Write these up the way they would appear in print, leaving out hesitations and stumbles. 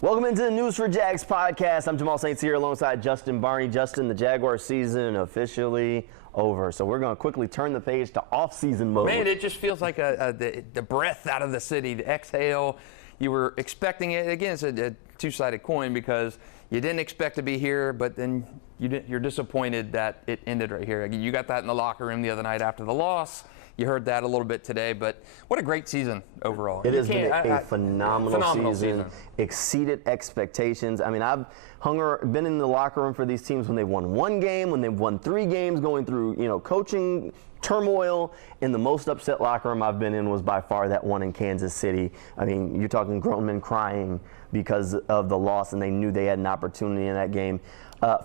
Welcome into the News4JAGs podcast. I'm Jamal St here alongside Justin Barney. Justin, the Jaguars season officially over. So we're going to quickly turn the page to off-season mode. Man, it just feels like the breath out of the city, the exhale. You were expecting it. Again, it's a two-sided coin because you didn't expect to be here, but then you're disappointed that it ended right here. You got that in the locker room the other night after the loss. You heard that a little bit today, but what a great season overall. It has been a phenomenal season. Exceeded expectations. I mean, I've been in the locker room for these teams when they've won one game, when they've won 3 games, going through, coaching turmoil. And the most upset locker room I've been in was by far that one in Kansas City. I mean, you're talking grown men crying because of the loss, and they knew they had an opportunity in that game.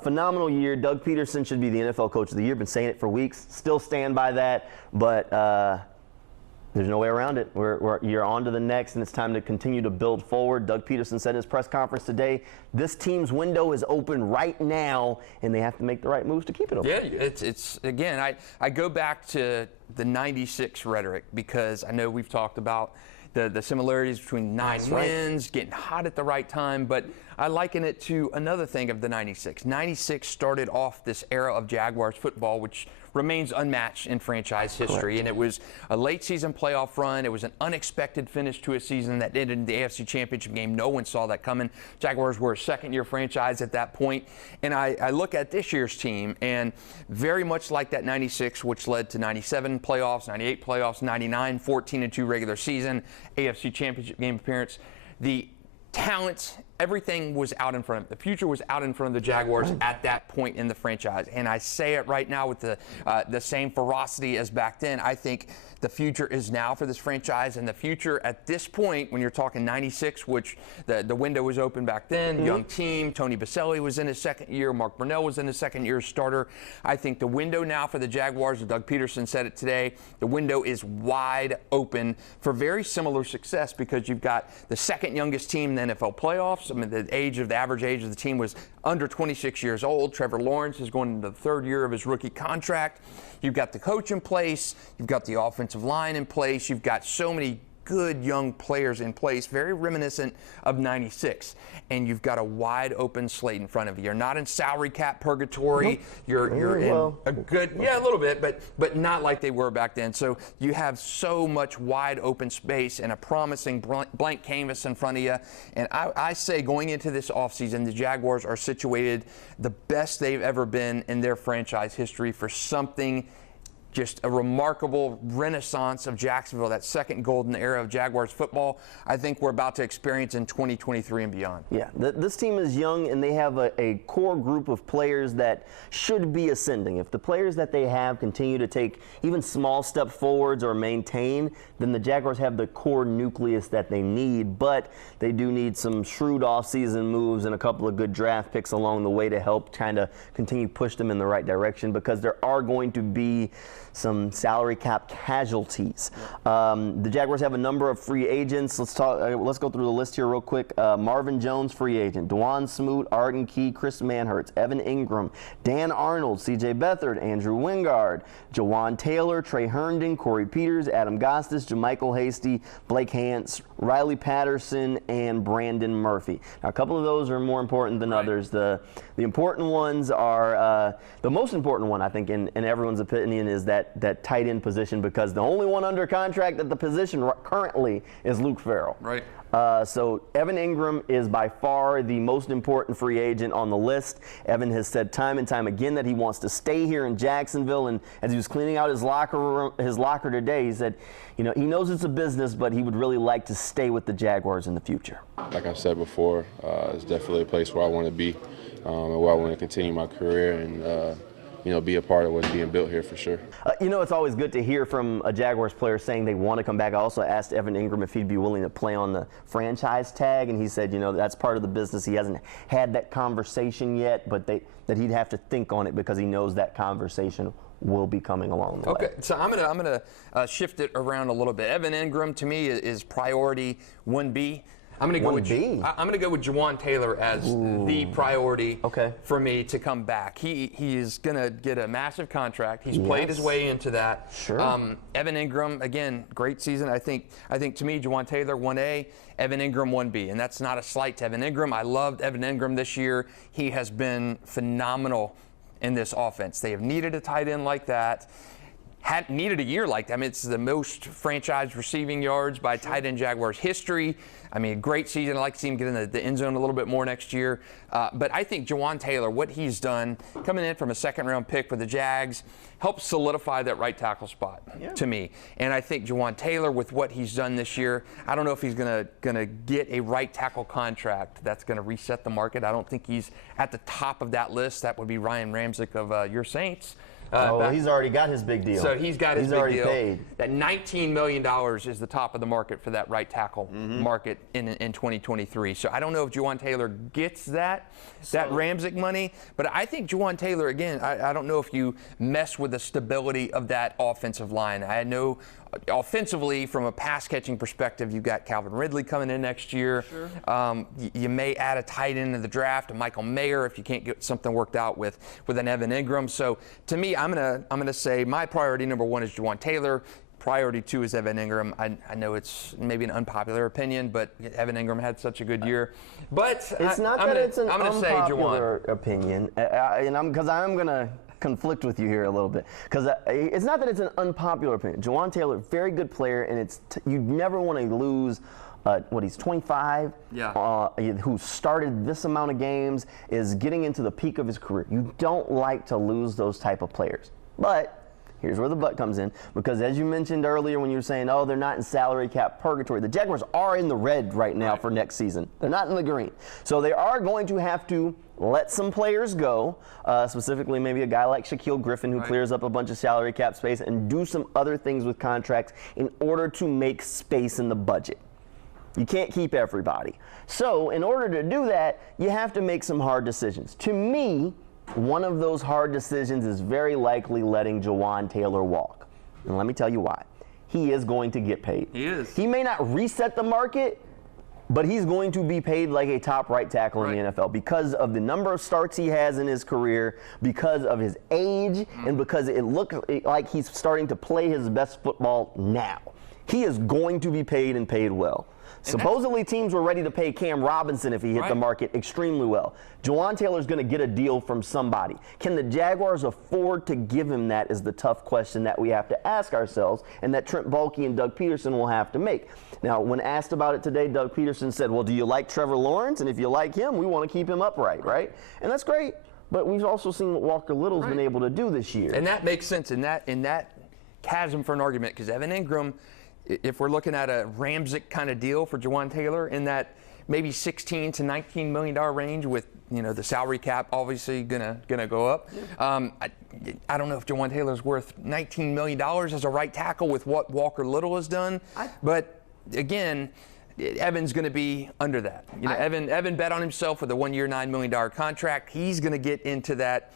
Phenomenal year. Doug Peterson should be the NFL Coach of the Year. Been saying it for weeks. Still stand by that, but there's no way around it. You're on to the next, and it's time to continue to build forward. Doug Peterson said in his press conference today, this team's window is open right now, and they have to make the right moves to keep it open. Yeah, it's again, I go back to the 96 rhetoric because I know we've talked about the similarities between 9 wins, getting hot at the right time, but I liken it to another thing of the 96. 96 started off this era of Jaguars football, which remains unmatched in franchise history. And it was a late season playoff run. It was an unexpected finish to a season that ended in the AFC Championship game. No one saw that coming. Jaguars were a second-year franchise at that point. And I look at this year's team, and very much like that 96, which led to 97 playoffs, 98 playoffs, 99, 14-2 regular season, AFC Championship game appearance. The talent, everything was out in front of them. The future was out in front of the Jaguars at that point in the franchise. And I say it right now with the same ferocity as back then. I think the future is now for this franchise, and the future at this point, when you're talking 96, which the window was open back then, young team, Tony Baselli was in his second year, Mark Brunell was in his second year as starter. I think the window now for the Jaguars, Doug Peterson said it today, the window is wide open for very similar success because you've got the second youngest team in the NFL playoffs. I mean, the average age of the team was under 26 years old. Trevor Lawrence is going into the 3rd year of his rookie contract. You've got the coach in place. You've got the offensive line in place. You've got so many good young players in place, very reminiscent of 96. And you've got a wide open slate in front of you. You're not in salary cap purgatory. You're in a good, a little bit, but not like they were back then. So you have so much wide open space and a promising blank canvas in front of you. And I say going into this offseason, the Jaguars are situated the best they've ever been in their franchise history for something just a remarkable renaissance of Jacksonville, that second golden era of Jaguars football, I think we're about to experience in 2023 and beyond. Yeah, this team is young, and they have a core group of players that should be ascending. If the players that they have continue to take even small step forwards or maintain, then the Jaguars have the core nucleus that they need, but they do need some shrewd offseason moves and a couple of good draft picks along the way to help kind of continue push them in the right direction, because there are going to be some salary cap casualties. The Jaguars have a number of free agents. Let's go through the list here real quick. Marvin Jones, free agent. Dwan Smoot, Arden Key, Chris Manhertz, Evan Ingram, Dan Arnold, C.J. Beathard, Andrew Wingard, Jawan Taylor, Trey Herndon, Corey Peters, Adam Gostis, JaMychal Hasty, Blake Hance, Riley Patterson, and Brandon Murphy. Now, a couple of those are more important than others. The important ones are, the most important one, I think, in everyone's opinion, is that tight end position, because the only one under contract at the position currently is Luke Farrell. Right. So Evan Ingram is by far the most important free agent on the list. Evan has said time and time again that he wants to stay here in Jacksonville, and as he was cleaning out his locker today, he said, he knows it's a business, but he would really like to stay with the Jaguars in the future. Like I said before, it's definitely a place where I want to be, and where I want to continue my career and be a part of what's being built here for sure. It's always good to hear from a Jaguars player saying they want to come back. I also asked Evan Ingram if he'd be willing to play on the franchise tag, and he said, that's part of the business. He hasn't had that conversation yet, but that he'd have to think on it because he knows that conversation will be coming along the way. Okay, so I'm gonna shift it around a little bit. Evan Ingram, to me, is priority 1B. I'm going to go with B. I'm going to go with Jawan Taylor as the priority for me to come back. He is going to get a massive contract. He's played his way into that. Sure. Evan Ingram, again, great season. I think to me, Jawan Taylor 1A, Evan Ingram 1B, and that's not a slight to Evan Ingram. I loved Evan Ingram this year. He has been phenomenal in this offense. They have needed a tight end like that. Hadn't needed a year like that. I mean, it's the most franchise receiving yards by tight end Jaguars history. I mean, a great season. I'd like to see him get in the end zone a little bit more next year. But I think Jawan Taylor, what he's done, coming in from a second-round pick for the Jags, helps solidify that right tackle spot to me. And I think Jawan Taylor, with what he's done this year, I don't know if he's gonna get a right tackle contract that's going to reset the market. I don't think he's at the top of that list. That would be Ryan Ramczyk of your Saints. He's already got his big deal. So he's got his big already deal. Paid. That $19 million is the top of the market for that right tackle market in 2023. So I don't know if Jawan Taylor gets that Ramczyk money, but I think Jawan Taylor, again, I don't know if you mess with the stability of that offensive line. I know offensively, from a pass catching perspective, you've got Calvin Ridley coming in next year. Sure. You may add a tight end in the draft, a Michael Mayer, if you can't get something worked out with an Evan Ingram. So to me, I'm gonna say my priority number one is Jawan Taylor. Priority two is Evan Ingram. I know it's maybe an unpopular opinion, but Evan Ingram had such a good year. But it's not that it's an unpopular opinion, and I'm gonna conflict with you here a little bit, because it's not that it's an unpopular opinion. Jawan Taylor, very good player, and you never want to lose. He's 25, who started this amount of games, is getting into the peak of his career. You don't like to lose those type of players. But here's where the but comes in, because as you mentioned earlier when you were saying, oh, they're not in salary cap purgatory, the Jaguars are in the red right now for next season. They're not in the green. So they are going to have to let some players go, specifically maybe a guy like Shaquille Griffin, who clears up a bunch of salary cap space, and do some other things with contracts in order to make space in the budget. You can't keep everybody. So in order to do that, you have to make some hard decisions. To me, one of those hard decisions is very likely letting Jawan Taylor walk. And let me tell you why. He is going to get paid. He is. He may not reset the market, but he's going to be paid like a top right tackle in the NFL because of the number of starts he has in his career, because of his age, and because it looks like he's starting to play his best football now. He is going to be paid and paid well. Supposedly teams were ready to pay Cam Robinson if he hit the market extremely well. Jawan Taylor's going to get a deal from somebody. Can the Jaguars afford to give him that is the tough question that we have to ask ourselves, and that Trent Baalke and Doug Peterson will have to make. Now, when asked about it today, Doug Peterson said, well, do you like Trevor Lawrence? And if you like him, we want to keep him upright, right? And that's great. But we've also seen what Walker Little's been able to do this year. And that makes sense in that chasm for an argument, because Evan Ingram, if we're looking at a Ramczyk kind of deal for Jawan Taylor in that maybe $16 to $19 million range, with the salary cap obviously gonna go up. I don't know if Jawan Taylor's worth $19 million as a right tackle with what Walker Little has done, but again, Evan's going to be under that. Evan bet on himself with a 1-year, $9 million contract. He's going to get into that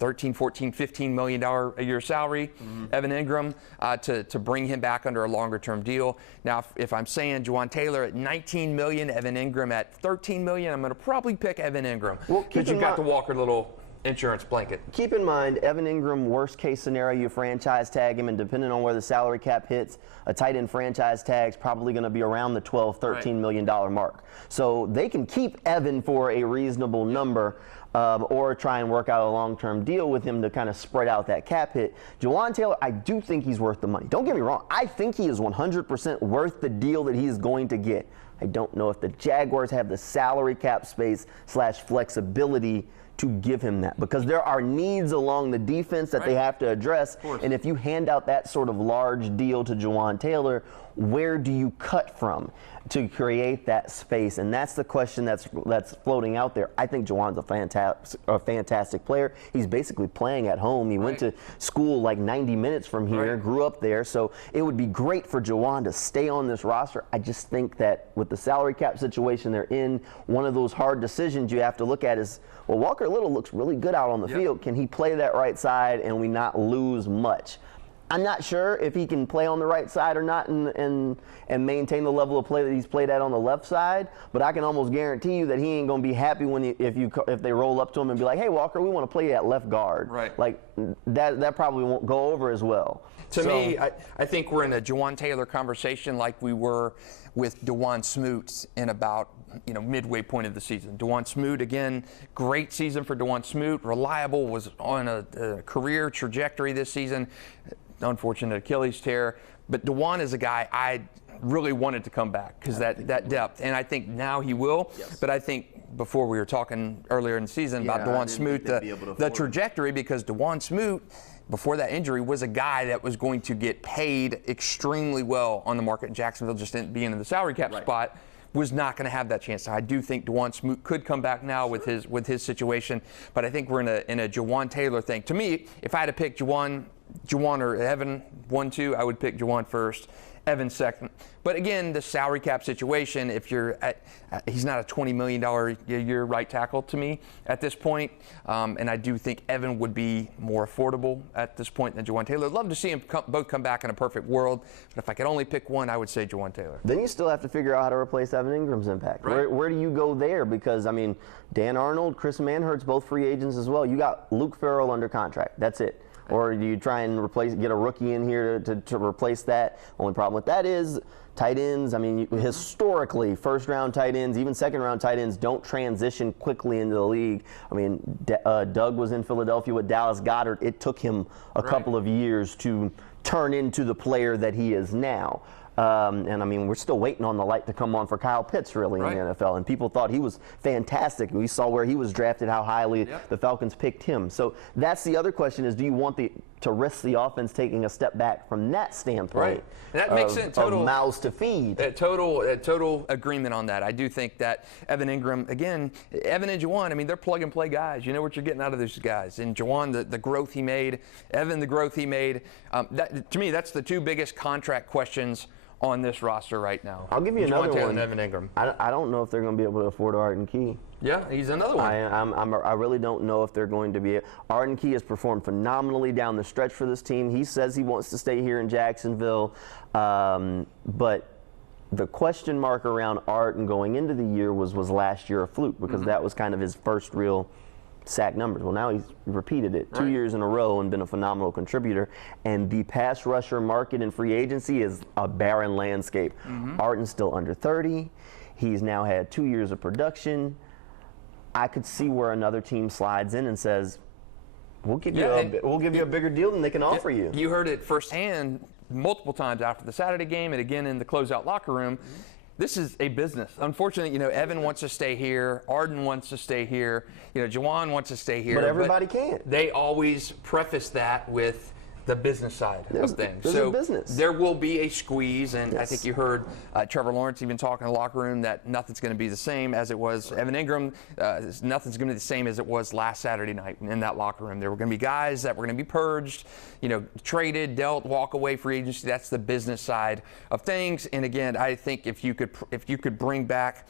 $13, $14, $15 million a year salary, Evan Ingram, to bring him back under a longer-term deal. Now, if I'm saying Jawan Taylor at $19 million, Evan Ingram at $13 million, I'm going to probably pick Evan Ingram, because you've got the Walker Little insurance blanket. Keep in mind, Evan Ingram, worst case scenario, you franchise tag him, and depending on where the salary cap hits, a tight end franchise tag's probably going to be around the $12, $13 million mark. So they can keep Evan for a reasonable number, or try and work out a long-term deal with him to kind of spread out that cap hit. Jawan Taylor, I do think he's worth the money. Don't get me wrong. I think he is 100% worth the deal that he is going to get. I don't know if the Jaguars have the salary cap space / flexibility to give him that, because there are needs along the defense that they have to address. And if you hand out that sort of large deal to Jawan Taylor, where do you cut from to create that space? And that's the question that's floating out there. I think Jawan's a fantastic player. He's basically playing at home. He went to school like 90 minutes from here, grew up there. So it would be great for Jawan to stay on this roster. I just think that with the salary cap situation they're in, one of those hard decisions you have to look at is, well, Walker Little looks really good out on the field. Can he play that right side and we not lose much? I'm not sure if he can play on the right side or not and maintain the level of play that he's played at on the left side, but I can almost guarantee you that he ain't going to be happy if they roll up to him and be like, hey, Walker, we want to play you at left guard. Right. Like, that probably won't go over as well. To me, I think we're in a Jawan Taylor conversation like we were with DeJuan Smoot in about midway point of the season. DeJuan Smoot, again, great season for DeJuan Smoot, reliable, was on a career trajectory this season. Unfortunate Achilles tear, but DeJuan is a guy I really wanted to come back because that depth, and I think now he will. Yes. But I think before we were talking earlier in the season about DeJuan Smoot, the trajectory, because DeJuan Smoot, before that injury, was a guy that was going to get paid extremely well on the market in Jacksonville, just being in the salary cap spot. Was not going to have that chance. So I do think DeJuan Smoot could come back now with his situation, but I think we're in a Jawan Taylor thing. To me, if I had to pick Jawan or Evan 1-2, I would pick Jawan first, Evan second. But again, the salary cap situation, if you're he's not a $20 million a year right tackle to me at this point. And I do think Evan would be more affordable at this point than Jawan Taylor. I'd love to see them both come back in a perfect world. But if I could only pick one, I would say Jawan Taylor. Then you still have to figure out how to replace Evan Ingram's impact. Right. Where do you go there? Because, I mean, Dan Arnold, Chris Manhertz, both free agents as well. You got Luke Farrell under contract. That's it. Or do you try and get a rookie in here to replace that? Only problem with that is tight ends. I mean, historically, first-round tight ends, even second-round tight ends, don't transition quickly into the league. I mean, Doug was in Philadelphia with Dallas Goedert. It took him a couple of years to turn into the player that he is now. And I mean, we're still waiting on the light to come on for Kyle Pitts, really, in the NFL. And people thought he was fantastic. We saw where he was drafted, how highly the Falcons picked him. So that's the other question: is do you want to risk the offense taking a step back from that standpoint? Right. And that makes sense. Total of mouths to feed. Total agreement on that. I do think that Evan Ingram, again, Evan and Jawan, I mean, they're plug and play guys. You know what you're getting out of those guys. And Jawan, the growth he made, Evan, the growth he made. To me, that's the two biggest contract questions on this roster right now. I'll give you another one. And Evan Ingram. I don't know if they're going to be able to afford Arden Key. Yeah, he's another one. I really don't know if they're going to be. Arden Key has performed phenomenally down the stretch for this team. He says he wants to stay here in Jacksonville, but the question mark around Arden going into the year was last year a fluke, because that was kind of his first real sack numbers. Well, now he's repeated it 2 years in a row and been a phenomenal contributor. And the pass rusher market in free agency is a barren landscape. Arden's still under 30. He's now had 2 years of production. I could see where another team slides in and says, we'll give you a bigger deal than they can offer you. You heard it firsthand multiple times after the Saturday game and again in the closeout locker room. This is a business. Unfortunately, Evan wants to stay here. Arden wants to stay here. Jawan wants to stay here. But everybody can't. They always preface that with the business side of things. So business. There will be a squeeze, and I think you heard Trevor Lawrence even talk in the locker room that nothing's going to be the same as it was. Evan Ingram, nothing's going to be the same as it was last Saturday night in that locker room. There were going to be guys that were going to be purged, traded, dealt, walk away free agency. That's the business side of things. And again, I think if you could bring back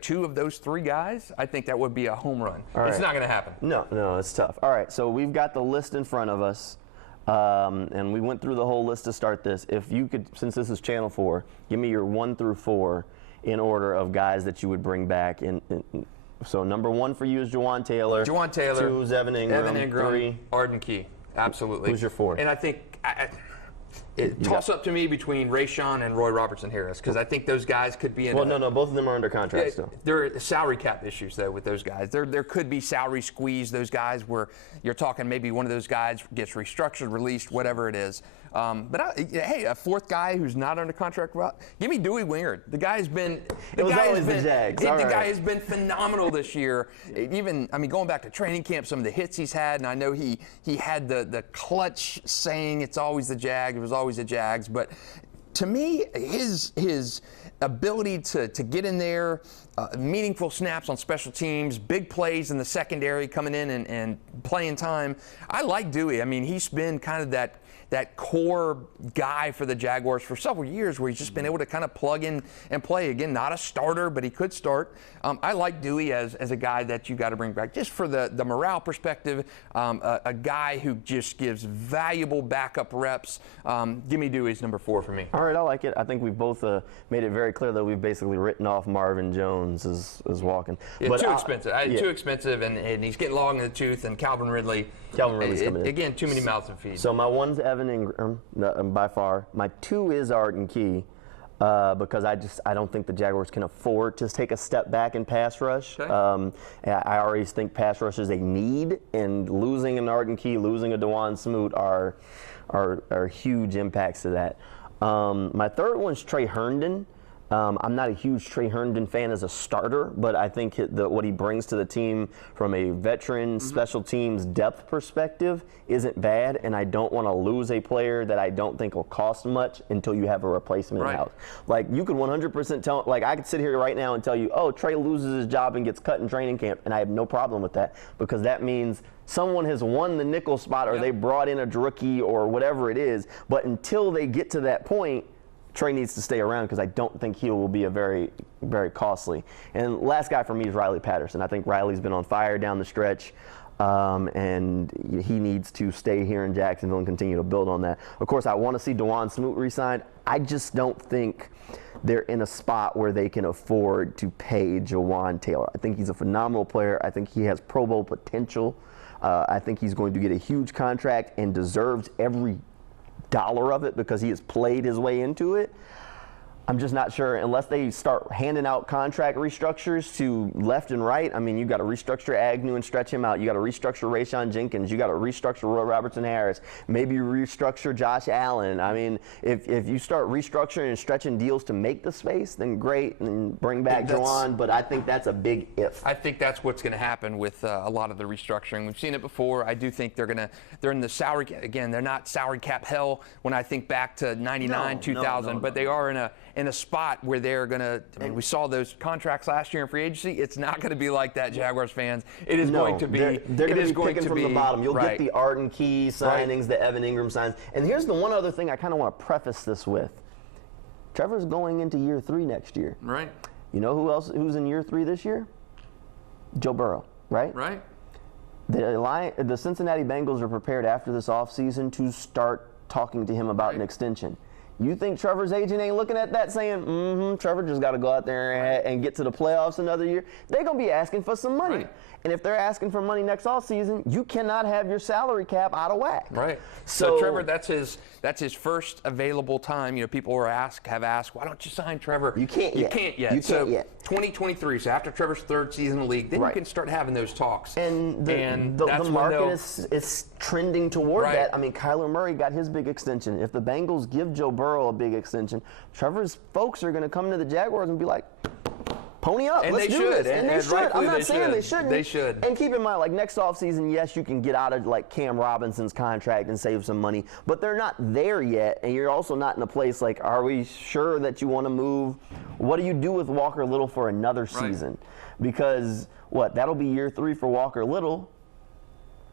two of those three guys, I think that would be a home run. It's not going to happen. No, it's tough. All right, so we've got the list in front of us. And we went through the whole list to start this. If you could, since this is Channel 4, give me your 1 through 4 in order of guys that you would bring back. So number 1 for you is Jawan Taylor. 2 is Evan Ingram. 3, Arden Key. Absolutely. Who's your 4? And I think toss up to me between Rayshon and Roy Robertson Harris, because I think those guys could be in. Well, no, both of them are under contract still. There are salary cap issues though with those guys. There could be salary squeeze. Those guys where you're talking maybe one of those guys gets restructured, released, whatever it is. But hey, a 4th guy who's not under contract, give me Dewey Wingard. The guy's been. The guy has been phenomenal this year. Even going back to training camp, some of the hits he's had, and I know he had the clutch saying it's always the Jag. It was always the Jags, but to me, his ability to get in there, meaningful snaps on special teams, big plays in the secondary, coming in and playing time. I like Dewey. I mean, he's been kind of that core guy for the Jaguars for several years, where he's just been able to kind of plug in and play. Again, not a starter, but he could start. I like Dewey as a guy that you got to bring back just for the morale perspective. A guy who just gives valuable backup reps. Give me Dewey's number 4 for me. All right, I like it. I think we've both made it very clear that we've basically written off Marvin Jones as walking. Yeah, but too expensive. Too expensive, and he's getting long in the tooth. And Calvin Ridley's coming in. Again, too many mouths to feed. So my 1's Evan Ingram, by far. My 2 is Arden Key. Because I don't think the Jaguars can afford to take a step back in pass rush. Okay. I already think pass rush is a need, and losing an Arden Key, losing a Dewan Smoot are huge impacts to that. My 3rd one is Trey Herndon. I'm not a huge Trey Herndon fan as a starter, but I think what he brings to the team from a veteran special teams depth perspective isn't bad, and I don't want to lose a player that I don't think will cost much until you have a replacement in house. Like, you could 100% tell, like, I could sit here right now and tell you, oh, Trey loses his job and gets cut in training camp, and I have no problem with that, because that means someone has won the nickel spot, or they brought in a rookie or whatever it is, but until they get to that point, Trey needs to stay around, because I don't think he will be a very, very costly. And last guy for me is Riley Patterson. I think Riley's been on fire down the stretch, and he needs to stay here in Jacksonville and continue to build on that. Of course, I want to see Dewan Smoot re-signed. I just don't think they're in a spot where they can afford to pay Jawan Taylor. I think he's a phenomenal player. I think he has Pro Bowl potential. I think he's going to get a huge contract and deserves every dollar of it, because he has played his way into it. I'm just not sure, unless they start handing out contract restructures to left and right. I mean, you got to restructure Agnew and stretch him out. You got to restructure Rayshon Jenkins. You got to restructure Roy Robertson Harris. Maybe restructure Josh Allen. I mean, if you start restructuring and stretching deals to make the space, then great, and bring back Juwan. But I think that's a big if. I think that's what's going to happen with a lot of the restructuring. We've seen it before. I do think they're in the salary. Again, they're not salary cap hell when I think back to 99, 2000, but they are in a spot where they're going to, I mean, we saw those contracts last year in free agency. It's not going to be like that, Jaguars fans. It is going to be. They're going to be picking from the bottom. You'll get the Arden Key signings, the Evan Ingram signs. And here's the one other thing I kind of want to preface this with. Trevor's going into year 3 next year. Right. You know who's in year 3 this year? Joe Burrow, right? Right. The Cincinnati Bengals are prepared after this offseason to start talking to him about an extension. You think Trevor's agent ain't looking at that saying, Trevor just got to go out there and get to the playoffs another year? They're going to be asking for some money. Right. And if they're asking for money next offseason, you cannot have your salary cap out of whack. Right. So Trevor, that's his first available time. You know, people have asked, why don't you sign Trevor? You can't yet. You can't yet. You can't yet. 2023, so after Trevor's 3rd season in the league, then you can start having those talks. And the market is trending toward that. I mean, Kyler Murray got his big extension. If the Bengals give Joe Burrow a big extension, Trevor's folks are going to come to the Jaguars and be like, pony up, let's do this. And they should. I'm not saying they shouldn't. They should. And keep in mind, like, next offseason, yes, you can get out of, like, Cam Robinson's contract and save some money, but they're not there yet, and you're also not in a place like, are we sure that you want to move? What do you do with Walker Little for another season? Because, that'll be year 3 for Walker Little.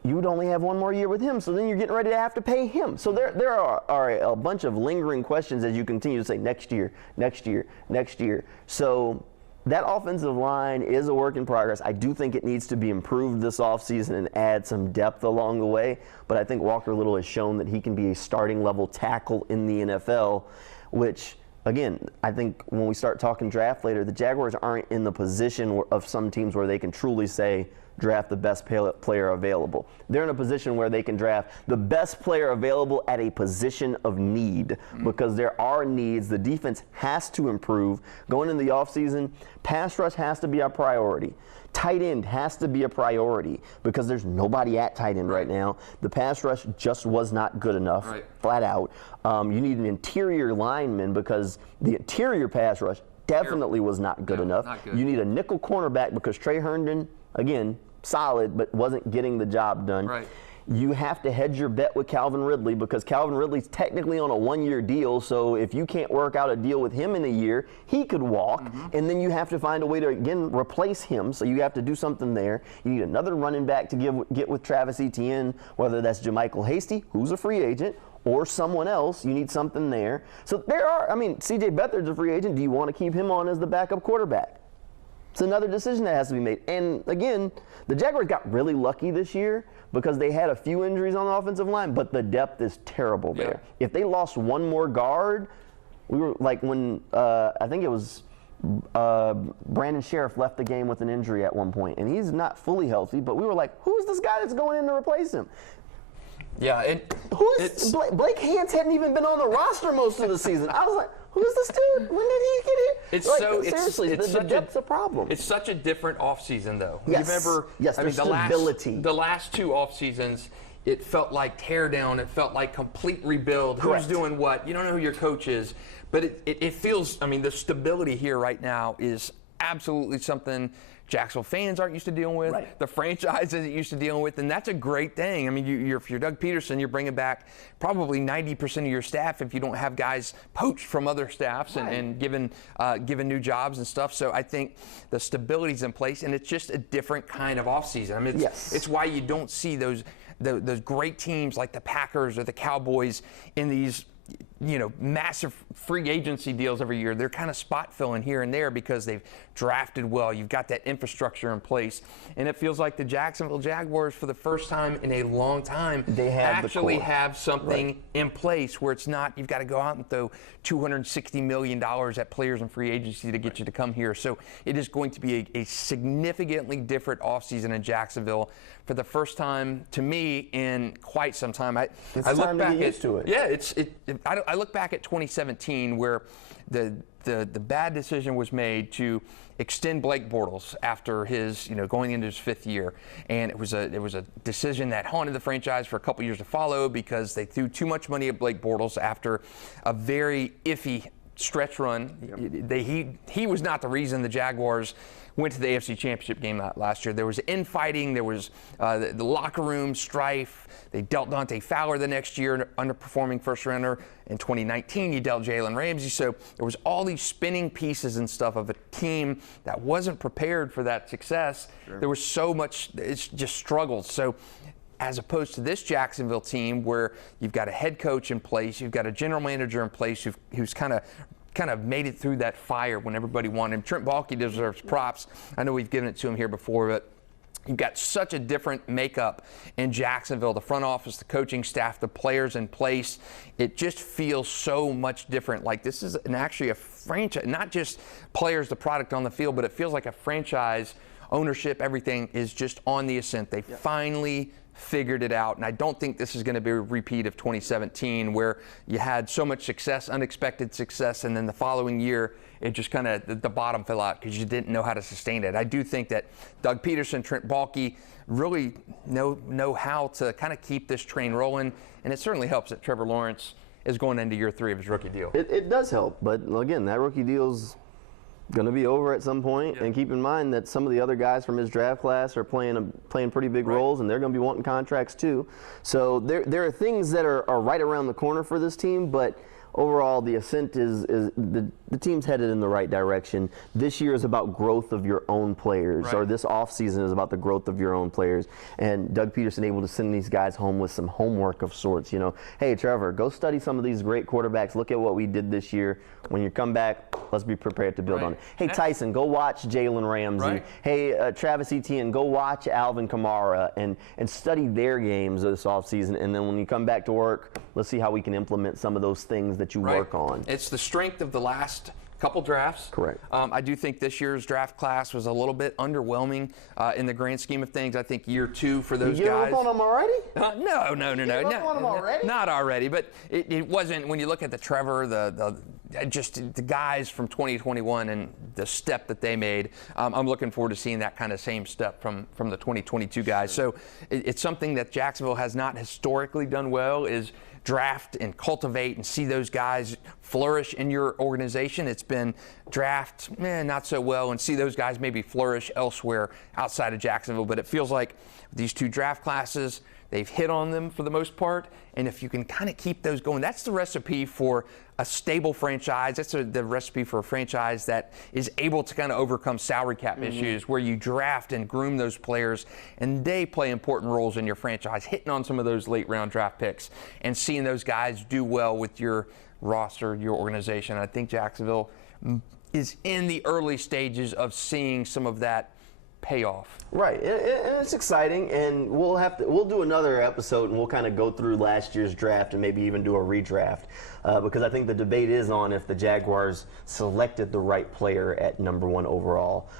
You would only have 1 more year with him, so then you're getting ready to have to pay him. So there are a bunch of lingering questions as you continue to say next year, next year, next year. So that offensive line is a work in progress. I do think it needs to be improved this offseason and add some depth along the way. But I think Walker Little has shown that he can be a starting level tackle in the NFL, which, again, I think when we start talking draft later, the Jaguars aren't in the position of some teams where they can truly say, draft the best player available. They're in a position where they can draft the best player available at a position of need, because there are needs. The defense has to improve. Going into the offseason, pass rush has to be a priority. Tight end has to be a priority because there's nobody at tight end right now. The pass rush just was not good enough, flat out. You need an interior lineman because the interior pass rush definitely was not good enough. Not good. You need a nickel cornerback because Trey Herndon, again, solid, but wasn't getting the job done. Right. You have to hedge your bet with Calvin Ridley because Calvin Ridley's technically on a 1-year deal, so if you can't work out a deal with him in a year, he could walk, and then you have to find a way to, again, replace him, so you have to do something there. You need another running back to get with Travis Etienne, whether that's JaMychal Hasty, who's a free agent, or someone else. You need something there. So C.J. Beathard's a free agent. Do you want to keep him on as the backup quarterback? It's another decision that has to be made. And again, the Jaguars got really lucky this year because they had a few injuries on the offensive line, but the depth is terrible there. If they lost one more guard, we were like when I think it was Brandon Sheriff left the game with an injury at one point, and he's not fully healthy, but we were like, who's this guy that's going in to replace him? Yeah, Blake Hance hadn't even been on the roster most of the season. I was like, who's this dude? When did he get here? Seriously, the depth's a problem. It's such a different offseason, though. Yes. There's stability. The last two off seasons, it felt like tear down. It felt like complete rebuild. Correct. Who's doing what? You don't know who your coach is. But it feels, the stability here right now is absolutely something Jacksonville fans aren't used to dealing with, the franchise isn't used to dealing with, and that's a great thing. If you're Doug Peterson, you're bringing back probably 90% of your staff if you don't have guys poached from other staffs and given new jobs and stuff. So I think the stability's in place, and it's just a different kind of offseason. It's why you don't see those great teams like the Packers or the Cowboys in these massive free agency deals every year. They're kind of spot filling here and there because they've drafted well. You've got that infrastructure in place. And it feels like the Jacksonville Jaguars, for the first time in a long time, have something in place where it's not, you've got to go out and throw $260 million at players in free agency to get you to come here. So it is going to be a significantly different offseason in Jacksonville for the first time, to me, in quite some time. I look back at it. Yeah, I look back at 2017 where the bad decision was made to extend Blake Bortles after his going into his 5th year, and it was a decision that haunted the franchise for a couple years to follow because they threw too much money at Blake Bortles after a very iffy stretch run. He was not the reason the Jaguars went to the AFC Championship game last year. There was infighting. There was the locker room strife. They dealt Dante Fowler the next year, underperforming first rounder. In 2019, you dealt Jalen Ramsey. So there was all these spinning pieces and stuff of a team that wasn't prepared for that success. Sure. There was so much, it's just struggled. So as opposed to this Jacksonville team where you've got a head coach in place, you've got a general manager in place who's kind of made it through that fire when everybody wanted him. Trent Baalke deserves props. I know we've given it to him here before, but you've got such a different makeup in Jacksonville. The front office, the coaching staff, the players in place. It just feels so much different. Like this is actually a franchise, not just players, the product on the field, but it feels like a franchise. Ownership, everything is just on the ascent. They finally figured it out, and I don't think this is going to be a repeat of 2017 where you had so much success, unexpected success, and then the following year it just kind of the bottom fell out because you didn't know how to sustain it. I do think that Doug Peterson, Trent Baalke really know how to kind of keep this train rolling, and it certainly helps that Trevor Lawrence is going into year 3 of his rookie deal. It does help, but again, that rookie deal's going to be over at some point, and keep in mind that some of the other guys from his draft class are playing pretty big roles, and they're going to be wanting contracts too. So there are things that are right around the corner for this team, but overall the ascent is the team's headed in the right direction. This year is about growth of your own players, or this offseason is about the growth of your own players. And Doug Peterson able to send these guys home with some homework of sorts. Hey Trevor, go study some of these great quarterbacks. Look at what we did this year. When you come back, let's be prepared to build on it. Hey Tyson, go watch Jalen Ramsey. Hey Travis Etienne, go watch Alvin Kamara and study their games this offseason. And then when you come back to work, let's see how we can implement some of those things that you work on. It's the strength of the last couple drafts. Correct. I do think this year's draft class was a little bit underwhelming in the grand scheme of things. I think year 2 for those guys. You give up on them already? No. You give up on them already? Not already, but it wasn't. When you look at the Trevor, just the guys from 2021 and the step that they made, I'm looking forward to seeing that kind of same step from the 2022 guys. So it's something that Jacksonville has not historically done well, is draft and cultivate and see those guys flourish in your organization. It's been draft, not so well, and see those guys maybe flourish elsewhere outside of Jacksonville. But it feels like these 2 draft classes, They've hit on them for the most part, and if you can kind of keep those going, that's the recipe for a stable franchise. That's the recipe for a franchise that is able to kind of overcome salary cap issues, where you draft and groom those players, and they play important roles in your franchise, hitting on some of those late round draft picks and seeing those guys do well with your roster, your organization. I think Jacksonville is in the early stages of seeing some of that payoff. Right, and it's exciting, and we'll do another episode, and we'll kind of go through last year's draft and maybe even do a redraft, because I think the debate is on if the Jaguars selected the right player at number 1 overall.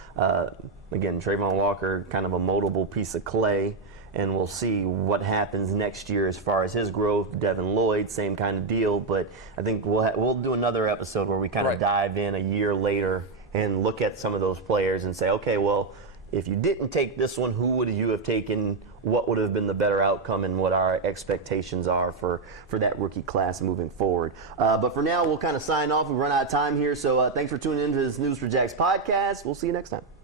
Again, Trayvon Walker, kind of a moldable piece of clay, and we'll see what happens next year as far as his growth. Devin Lloyd, same kind of deal, but I think we'll do another episode where we kind of dive in a year later and look at some of those players and say, okay, well, if you didn't take this one, who would you have taken? What would have been the better outcome, and what our expectations are for that rookie class moving forward. But for now, we'll kind of sign off. We've run out of time here, so thanks for tuning in to this News4JAGs podcast. We'll see you next time.